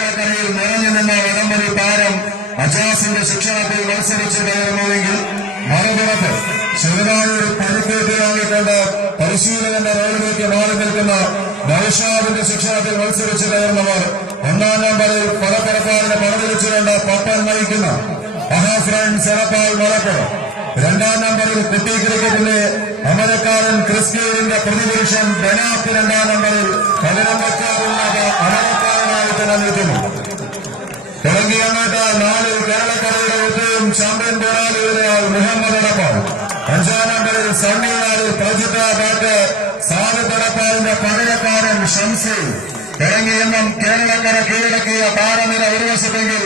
താരക്കരയിൽ നിറഞ്ഞു നിന്ന ഇടംപൊരി താരം അജാസിന്റെ ശിക്ഷണത്തിൽ മത്സരിച്ചിട്ടായിരുന്നുവെങ്കിൽ മറുപുറത്ത് ചെറുതായൊരു പഴുക്കേറ്റ് വാങ്ങിക്കൊണ്ട് പരിശീലകന്റെ റോളിലേക്ക് മാറി നിൽക്കുന്ന നൌഷാദിന്റെ ശിക്ഷണത്തിൽ മത്സരിച്ചു കയറുന്നവർ ഒന്നാം നമ്പറിൽ പല പരക്കാരനെ പറഞ്ഞിരിച്ചുകൊണ്ട് പട്ടം നയിക്കുന്ന മഹാഫ്രണ്ട് ഫ്രണ്ട്സ് എടപ്പാൾ രണ്ടാം നമ്പറിൽ കുട്ടി ക്രിക്കറ്റിലെ അമരക്കാരൻ ക്രിസ്റ്റിയറിന്റെ പ്രതിപുരുഷൻ ബനാഫ് രണ്ടാം നമ്പറിൽ പതിനൊന്നക്കാരുള്ളത് അമരക്കാരനായി തന്നെ നിൽക്കുന്നു. തുടങ്ങിയ നേട്ട നാലിൽ കേരളക്കരയുടെ ഉത്തരവും ചാമ്പ്യൻ പോരാളികളാൽ മുഹമ്മദ് അടപ്പാൾ അഞ്ചാം നമ്പറിൽ സണ്ണി നാലിൽ പ്രജിത ബാറ്റ് സാദിഖ് അടപ്പാളിന്റെ പകരക്കാരൻ ഷംസി. തുടങ്ങി എന്നും കേരളക്കര കീഴടക്കിയ താരനില ഒരു വശത്തെങ്കിൽ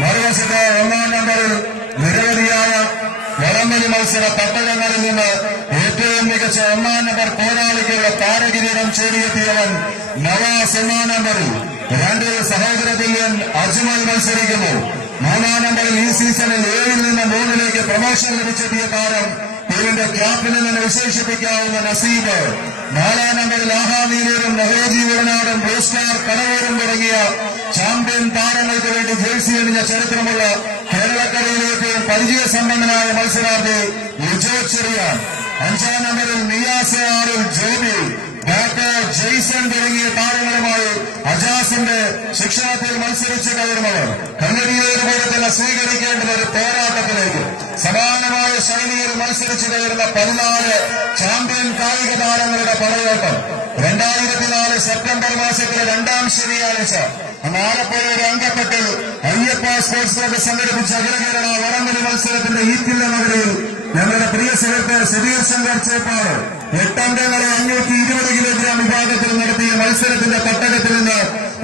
മറുവശത്ത് ഒന്നാം നമ്പറിൽ നിരവധിയായ വടംവലി മത്സര പട്ടണങ്ങളിൽ നിന്ന് ഏറ്റവും മികച്ച ഒന്നാം നമ്പർ പോരാളിക്കുള്ള താരകിരീടം ചേടിയെത്തിയവൻ നവാസ് ഒന്നാം നമ്പറിൽ രണ്ടിൽ സഹോദര തുല്യൻ അജ്മൽ മത്സരിക്കുന്നു. മൂന്നാം നമ്പറിൽ ഈ സീസണിൽ ഏഴിൽ നിന്ന് മൂന്നിലേക്ക് പ്രമോഷൻ ലഭിച്ചെത്തിയ താരം ടീമിന്റെ ക്യാപ്റ്റനിൽ നിന്ന് വിശേഷിപ്പിക്കാവുന്ന നസീബ്. നാലാം നമ്പറിൽ ആഹാമീനൂരും നഹോജി വരനാടും ബ്ലൂ സ്റ്റാർ കടവൂരും തുടങ്ങിയ ചാമ്പ്യൻ താരങ്ങൾക്ക് വേണ്ടി ജേഴ്സി അണിഞ്ഞ ചരിത്രമുള്ള പരിചയസമ്പന്നനായ മത്സരാർത്ഥി ലിജോ ചെറിയാൻ. അഞ്ചാം നമ്പറിൽ നിയാസ് ആറിൽ ജോബി ഡോക്ടർ ജെയ്സൺ തുടങ്ങിയ താരങ്ങളുമായി അജാസിന്റെ ശിക്ഷണത്തിൽ മത്സരിച്ച് കയറുന്നവർ കണ്ണടിയോടുകൂടി തന്നെ സ്വീകരിക്കേണ്ടത് ഒരു പോരാട്ടത്തിലേക്ക് സമാനമായ ശൈലിയിൽ മത്സരിച്ചു കയറുന്ന പതിനാല് ചാമ്പ്യൻ കായിക താരങ്ങളുടെ പടയോട്ടം. രണ്ടായിരത്തി നാല് സെപ്റ്റംബർ മാസത്തിലെ രണ്ടാം ശനിയാഴ്ച ആലപ്പുഴയുടെ അംഗപ്പെട്ട് അയ്യപ്പ സ്പോർട്സ് ക്ലബ് സംഘടിപ്പിച്ച അഖില കേരള വടംവലി മത്സരത്തിന്റെ ഈറ്റില്ല നഗരയിൽ ഞങ്ങളുടെ പ്രിയ സുഹൃത്ത് സുധീർ ശങ്കർ ചേപ്പാട് എട്ടംഗങ്ങളെ അഞ്ഞൂറ്റി ഇരുപത് കിലോഗ്രാം വിഭാഗത്തിൽ നടത്തിയ മത്സരത്തിന്റെ തട്ടകത്തിൽ നിന്ന്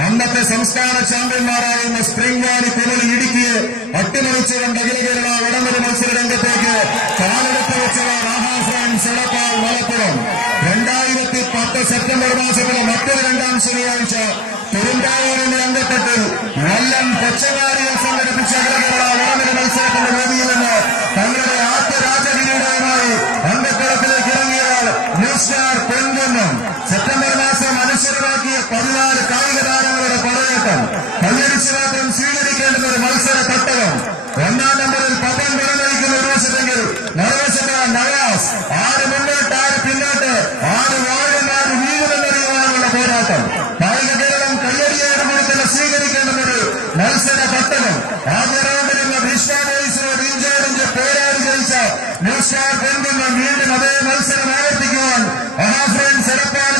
അന്നത്തെ സംസ്ഥാന ചാമ്പ്യന്മാരായിരുന്ന സ്പ്രിംഗ് വാലി കുമളി ഇടുക്കിയെ അട്ടിമറിച്ചുകൊണ്ട് അഖില കേരള വടംവലി മത്സര രംഗത്തേക്ക് കാലെടുത്ത് വെച്ചവർ ആഹാ ഫ്രണ്ട്സ് എടപ്പാൾ മലപ്പുറം. രണ്ടായിരത്തി പത്ത് സെപ്റ്റംബർ മാസത്തിലെ മറ്റൊരു രണ്ടാം ശനിയാഴ്ച പെരുമ്പാവൂരിന്റെ അംഗത്തട്ടിൽ കൊല്ലം കൊച്ചവാരിയിൽ സംഘടിപ്പിച്ച അഖില കേരള വടംവലി മത്സരത്തിന്റെ വേദിയിൽ നിന്ന് തങ്ങളുടെ ആദ്യ രാജകിരീടവുമായി അംഗക്കളത്തിലേക്ക് ഇറങ്ങിയവർ ന്യൂസ് സ്റ്റാർ പെൺകുന്നം സെപ്റ്റംബർ മാസം അനുസരമാക്കിയ പതിനാല് കായിക താരങ്ങളുടെ പടയോട്ടം കല്ലടിച്ച് മാത്രം സ്വീകരിക്കേണ്ടുന്ന ഒരു മത്സര തട്ടകം ഒന്നാം നമ്പറിൽ പപ്പൻ പിറന്നടിക്കുന്ന ഒരു വശത്തെങ്കിൽ മറുവശത്ത് നവാസ് ആര് മുന്നോട്ട് ആര് പിന്നോട്ട് ആര് വാഴും ആര് വീഴുമെന്നറിയുവാനുള്ള പോരാട്ടം കായിക കേരളം ഒരു മത്സര തട്ടകം രാജരാമനെന്ന റൗണ്ടിൽ ഇഞ്ചാറിന്റെ പോരാടി ജയിച്ച ന്യൂ സ്റ്റാർ പെൺകുന്ന വീണ്ടും അതേ മത്സരം ആവർത്തിക്കുവാൻ മഹാഫ്രണ്ട്സ് എടപ്പാളിനെതിരെ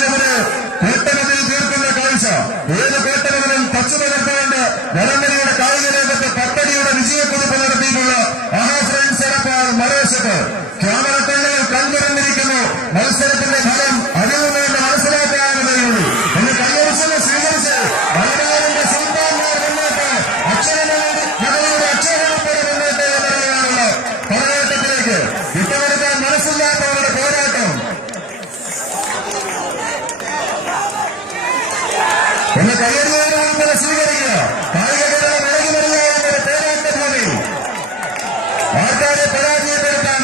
ഒന്ന് കയ്യടിയോടുകൂടി തന്നെ സ്വീകരിക്കുക കായിക കേരളം ഇളകി മറിയാവുന്ന ഒരു പോരാട്ട ഭൂമി ആൾക്കാരെ പരാജയപ്പെടുത്താൻ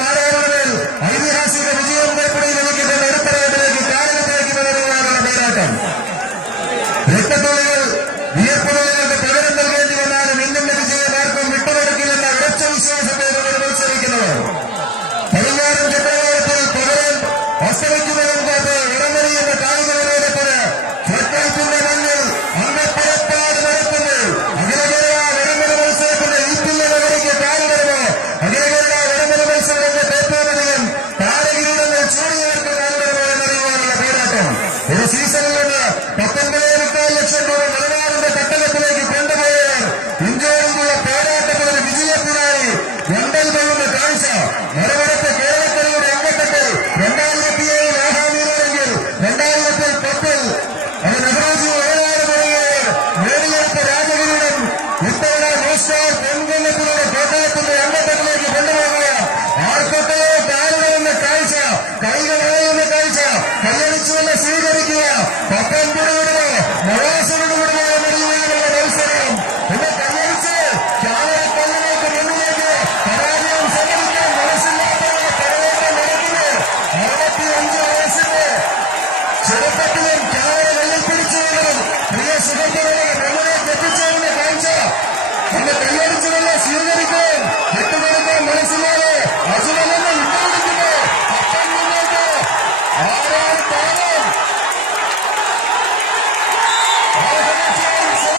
என்ன